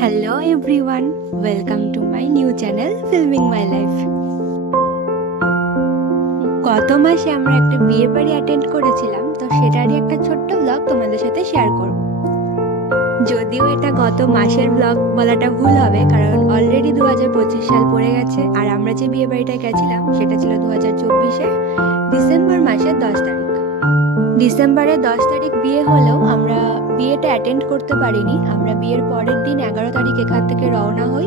Hello everyone, welcome to my new channel filming my life. গত মাসে আমরা একটা বিয়ে বাড়ি অ্যাটেন্ড করেছিলাম, তো সেটারই একটা ছোট্ট ব্লগ তোমাদের সাথে শেয়ার করব। যদিও এটা গত মাসের ব্লগ বলাটা ভুল হবে, কারণ অলরেডি 2025 সাল পড়ে গেছে, আর আমরা যে বিয়ে বাড়িটায় গেছিলাম সেটা ছিল 2024-এর ডিসেম্বর মাসের 10 তারিখ। ডিসেম্বরের 10 তারিখ বিয়ে হলেও আমরা বিয়েটা অ্যাটেন্ড করতে পারিনি। আমরা বিয়ের পরের দিন 11 তারিখ এখান থেকে রওনা হই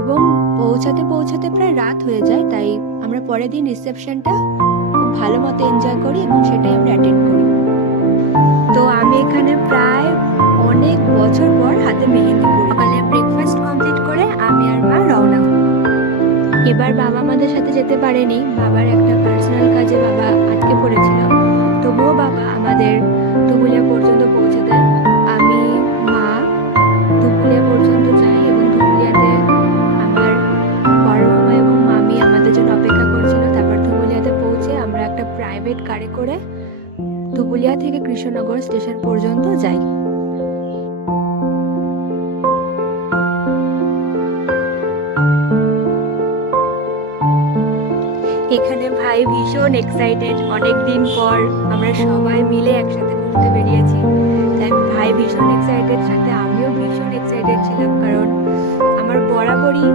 এবং পৌঁছাতে পৌঁছাতে প্রায় রাত হয়ে যায়। তাই আমরা পরের দিন রিসেপশনটা খুব ভালো মতো এনজয় করি এবং সেটাই আমরা অ্যাটেন্ড করি। তো আমি এখানে প্রায় অনেক বছর পর হাতে মেহেন্দি পরি। সকালে ব্রেকফাস্ট কমপ্লিট করে আমি আর মা রওনা হই। এবার বাবা আমাদের সাথে যেতে পারেনি, বাবার একটা পার্সোনাল কাজে বাবা আটকে পড়েছিল। তবুও বাবা আমাদের ধুবুলিয়া পর্যন্ত পৌঁছে দেয়। আমি, মা ধুবুলিয়া পর্যন্ত যাই এবং ধুবুলিয়াতে আমার বড় মামা এবং মামি আমাদের জন্য অপেক্ষা করছিল। তারপর ধুবুলিয়াতে পৌঁছে আমরা একটা প্রাইভেট গাড়ি করে ধুবুলিয়া থেকে কৃষ্ণনগর স্টেশন পর্যন্ত যাই। এখানে ভাই ভীষণ এক্সাইটেড, অনেক দিন পর আমরা সবাই মিলে একসাথে ঘুরতে বেরিয়েছি। তাই ভাই ভীষণ এক্সাইটেড, সাথে আমিও ভীষণ এক্সাইটেড ছিলাম, কারণ আমার বরাবরই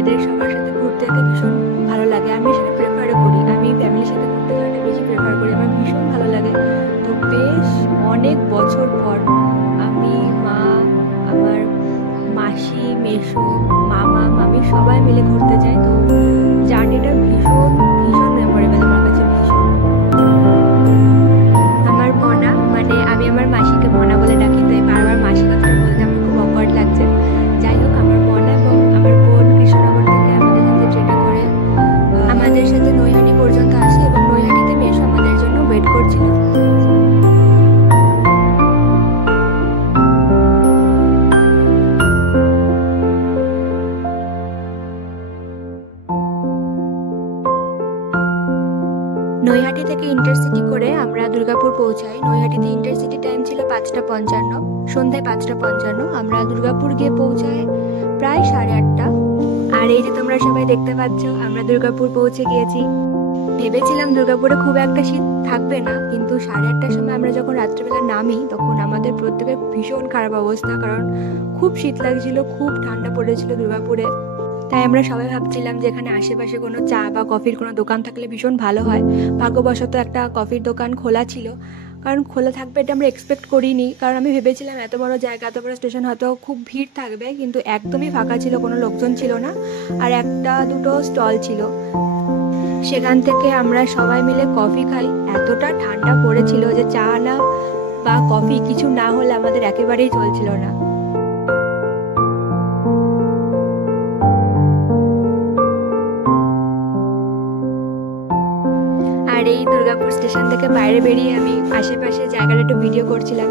এদের সবার সাথে ঘুরতে যেতে ভীষণ ভালো লাগে। আমি সেটা প্রেফারও করি, আমি ফ্যামিলির সাথে ঘুরতে যাওয়াটা বেশি প্রেফার করি, আমার ভীষণ ভালো লাগে। তো বেশ অনেক বছর পর আমি, মা, আমার মাসি, মেসো, মামা, মামি সবাই মিলে ঘুরতে যাই। তো জার্নিটা ভীষণ ভীষণ মেমোরেবল আমার কাছে, ভীষণ। আমার মনা, মানে আমি আমার মাসিকে মনা বলে ডাকি, তাই বারবার মাসি কথাটা বলতে আমার খুব অকওয়ার্ড লাগছে। যাই হোক, আমার মনা এবং আমার বোন কৃষ্ণনগর থেকে আমাদের সাথে ট্রেনে করে আমাদের সাথে নৈহাটি পর্যন্ত আসে এবং নৈহাটিতে মেসো আমাদের জন্য ওয়েট করছিল। নৈহাটি থেকে ইন্টারসিটি করে আমরা দুর্গাপুর পৌঁছাই। নৈহাটিতে ইন্টারসিটি টাইম ছিল 5:55, সন্ধ্যায় 5:55। আমরা দুর্গাপুর গিয়ে পৌঁছাই প্রায় 8:30। আর এই যে তোমরা সবাই দেখতে পাচ্ছ, আমরা দুর্গাপুর পৌঁছে গিয়েছি। ভেবেছিলাম দুর্গাপুরে খুব একটা শীত থাকবে না, কিন্তু 8:30টার সময় আমরা যখন রাত্রেবেলা নামি তখন আমাদের প্রত্যেকের ভীষণ খারাপ অবস্থা, কারণ খুব শীত লাগছিল, খুব ঠান্ডা পড়েছিল দুর্গাপুরে। তাই আমরা সবাই ভাবছিলাম যে এখানে আশেপাশে কোনো চা বা কফির কোনো দোকান থাকলে ভীষণ ভালো হয়। ভাগ্যবশত একটা কফির দোকান খোলা ছিল, কারণ খোলা থাকবে এটা আমরা এক্সপেক্ট করিনি, কারণ আমি ভেবেছিলাম এত বড় জায়গা, এত বড় স্টেশন হয়তো খুব ভিড় থাকবে, কিন্তু একদমই ফাঁকা ছিল, কোনো লোকজন ছিল না, আর একটা দুটো স্টল ছিল। সেখান থেকে আমরা সবাই মিলে কফি খাই। এতটা ঠান্ডা পড়েছিল যে চা না বা কফি কিছু না হলে আমাদের একেবারেই চলছিল না। আর এই দুর্গাপুর স্টেশন থেকে বাইরে বেরিয়ে আমি আশেপাশে জায়গাটা একটু ভিডিও করছিলাম।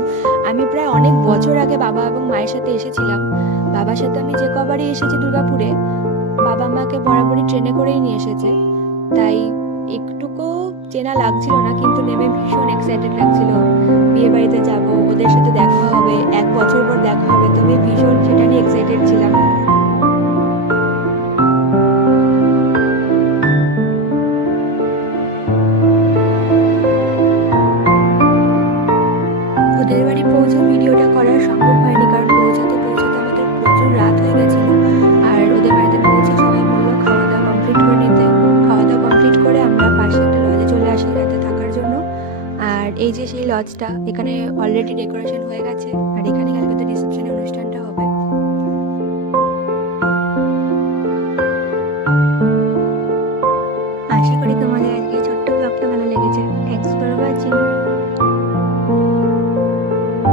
আমি প্রায় অনেক বছর আগে বাবা এবং মায়ের সাথে এসেছিলাম। বাবার সাথে আমি যে কবারই এসেছি দুর্গাপুরে, বাবা মাকে বরাবরই ট্রেনে করেই নিয়ে এসেছে, তাই একটুকু চেনা লাগছিল না, কিন্তু নেমে ভীষণ এক্সাইটেড লাগছিল। বিয়ে বাড়িতে যাব, ওদের সাথে দেখা হবে, 1 বছর পর দেখা হবে, তো আমি ভীষণ সেটা নিয়ে এক্সাইটেড ছিলাম। ওদের বাড়ি পৌঁছে ভিডিওটা করা সম্ভব হয়নি, কারণ পৌঁছাতে পৌঁছাতে আমাদের প্রচুর রাত হয়ে গেছিল। আর ওদের বাড়িতে পৌঁছে সবাই বললো খাওয়া দাওয়া কমপ্লিট করে নিতে। খাওয়া দাওয়া কমপ্লিট করে আমরা পাশে একটা লজে চলে আসি রাতে থাকার জন্য। আর এই যে সেই লজটা, এখানে অলরেডি ডেকোরেশন হয়ে গেছে, আর এখানে কালকে রিসেপশনের অনুষ্ঠানটা হবে। আশা করি